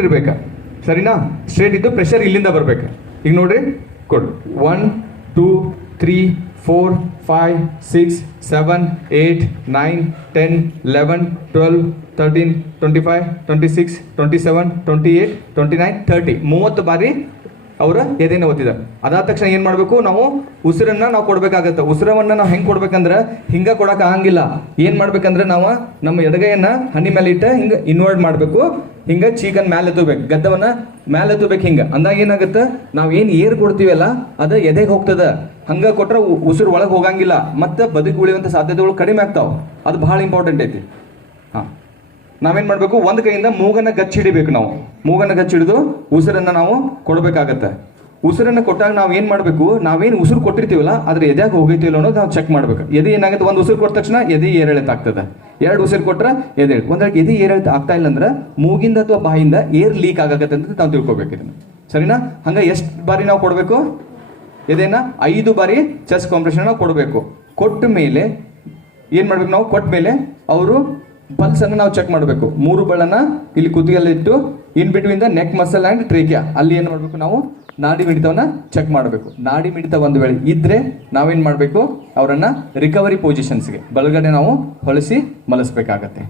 ಇರ್ಬೇಕಾ? ಸರಿನಾ? ಸ್ಟ್ರೇಟ್ ಇದ್ದು ಪ್ರೆಷರ್ ಇಲ್ಲಿಂದ ಬರ್ಬೇಕು? ಈಗ ನೋಡ್ರಿ, ಕೊಡು. One two three four five six seven eight nine ten eleven twelve thirteen twenty five twenty six twenty seven twenty eight twenty nine thirty ಮೂವತ್ತು ಬಾರಿ ಅವರ ಎದೆನ ಒತ್ತಿದ್ದಾರೆ ಅದಾದ ತಕ್ಷಣ ಏನು ಮಾಡಬೇಕು? ನಾವು ಉಸಿರನ್ನು ನಾವು ಕೊಡಬೇಕಾಗತ್ತೆ. ಉಸಿರವನ್ನು ನಾವು ಹೆಂಗೆ ಕೊಡ್ಬೇಕಂದ್ರೆ ಹಿಂಗ ಕೊಡೋಕೆ ಆಗಂಗಿಲ್ಲ. ಏನು ಮಾಡ್ಬೇಕಂದ್ರೆ ನಾವು ನಮ್ಮ ಎಡಗೈಯನ್ನು ಹನಿ ಮೇಲೆ ಇಟ್ಟ ಹಿಂಗೆ ಇನ್ವರ್ಟ್ ಮಾಡಬೇಕು. ಹಿಂಗ ಚೀಕನ್ ಮ್ಯಾಲೆ ಎತ್ತಬೇಕು. ಗದ್ದವನ್ನ ಮ್ಯಾಲೆ ಎತ್ತಬೇಕು ಹಿಂಗ. ಅಂದಾಗ ಏನಾಗುತ್ತೆ? ನಾವು ಏನು ಏರ್ ಕೊಡ್ತೀವಲ್ಲ, ಅದು ಎದೆಗೆ ಹೋಗ್ತದ? ಹಂಗೆ ಕೊಟ್ರೆ ಉಸಿರು ಒಳಗೆ ಹೋಗಂಗಿಲ್ಲ. ಮತ್ತೆ ಬದುಕು ಉಳಿಯುವಂಥ ಸಾಧ್ಯತೆಗಳು ಕಡಿಮೆ ಆಗ್ತಾವ. ಅದು ಬಹಳ ಇಂಪಾರ್ಟೆಂಟ್ ಐತಿ. ಹಾಂ. ನಾವೇನ್ ಮಾಡಬೇಕು? ಒಂದು ಕೈಯಿಂದ ಮೂಗನ್ನ ಗಚ್ಚಿ ಹಿಡಿಬೇಕು ನಾವು. ಮೂಗನ್ನ ಗಚ್ಚಿ ಹಿಡಿದು ಉಸಿರನ್ನ ನಾವು ಕೊಡಬೇಕಾಗತ್ತೆ. ಉಸಿರನ್ನ ಕೊಟ್ಟಾಗ ನಾವು ಏನ್ ಮಾಡಬೇಕು? ನಾವೇನು ಉಸಿರು ಕೊಟ್ಟಿರ್ತೀವಲ್ಲ, ಅದ್ರ ಎದ್ಯಾಗ ಹೋಗೈತಿ ಇಲ್ಲ ಅನ್ನೋದು ನಾವು ಚೆಕ್ ಮಾಡ್ಬೇಕು. ಎದೆ ಏನಾಗುತ್ತೆ? ಒಂದು ಉಸಿರು ಕೊಟ್ಟ ತಕ್ಷಣ ಎದೆ ಏರೆಳೆತ ಆಗ್ತದೆ. ಎರಡು ಉಸಿರು ಕೊಟ್ರೆ ಎದೆ ಒಂದ್ ಎದೆ ಏರೆಳೆತ ಆಗ್ತಾ ಇಲ್ಲ ಅಂದ್ರೆ ಮೂಗಿಂದ ಅಥವಾ ಬಾಯಿಂದ ಏರ್ ಲೀಕ್ ಆಗತ್ತೆ ಅಂತ ನಾವು ತಿಳ್ಕೊಬೇಕು ಸರಿನಾ? ಹಂಗ ಎಷ್ಟು ಬಾರಿ ನಾವು ಕೊಡಬೇಕು? ಎದೆನ ಐದು ಬಾರಿ ಚೆಸ್ಟ್ ಕಾಂಪ್ರೆಷನ್ ನಾವು ಕೊಡಬೇಕು. ಕೊಟ್ಟ ಮೇಲೆ ಏನ್ ಮಾಡ್ಬೇಕು ನಾವು? ಕೊಟ್ಟ ಮೇಲೆ ಅವರು ಪಲ್ಸ್ ಅನ್ನು ನಾವು ಚೆಕ್ ಮಾಡಬೇಕು. ಮೂರು ಬಳನ ಇಲ್ಲಿ ಕುತ್ತಿಗೆಲ್ಲ ಇಟ್ಟು in between the neck muscle and trachea ಅಲ್ಲಿ ಏನ್ ಮಾಡ್ಬೇಕು ನಾವು? ನಾಡಿ ಮಿಡಿತವನ್ನ ಚೆಕ್ ಮಾಡಬೇಕು. ನಾಡಿ ಮಿಡಿತ ಒಂದು ವೇಳೆ ಇದ್ರೆ ನಾವೇನ್ ಮಾಡ್ಬೇಕು? ಅವರನ್ನ ರಿಕವರಿ ಪೊಸಿಷನ್ಸ್ಗೆ ಬಲಗಡೆ ನಾವು ಹೊಲಿಸಿ ಮಲಸ್ಬೇಕಾಗತ್ತೆ.